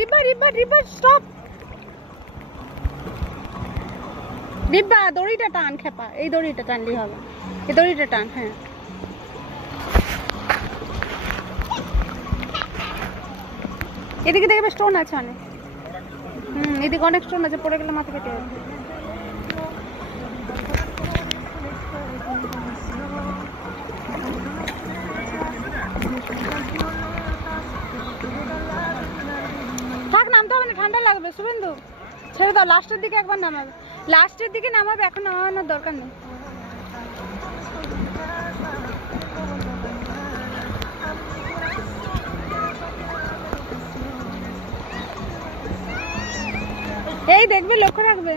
রিবা stop. রিবা দড়িটা টান খেপা, এই দড়িটা টানলেই হবে, এই দড়িটা টান। হ্যাঁ এদিকে দেখবে স্টোন আছে অনেক। এদিকে অনেক স্টোন আছে, পড়ে গেলে মাথা কেটে যাবে। থাক নামতে হবে না, ঠান্ডা লাগবে শুভেন্দু, ছেড়ে দাও। লাস্টের দিকে একবার নামাবে, লাস্টের দিকে নামাবে, এখন নামানোর দরকার নেই। এই দেখবে, লক্ষ্য রাখবে।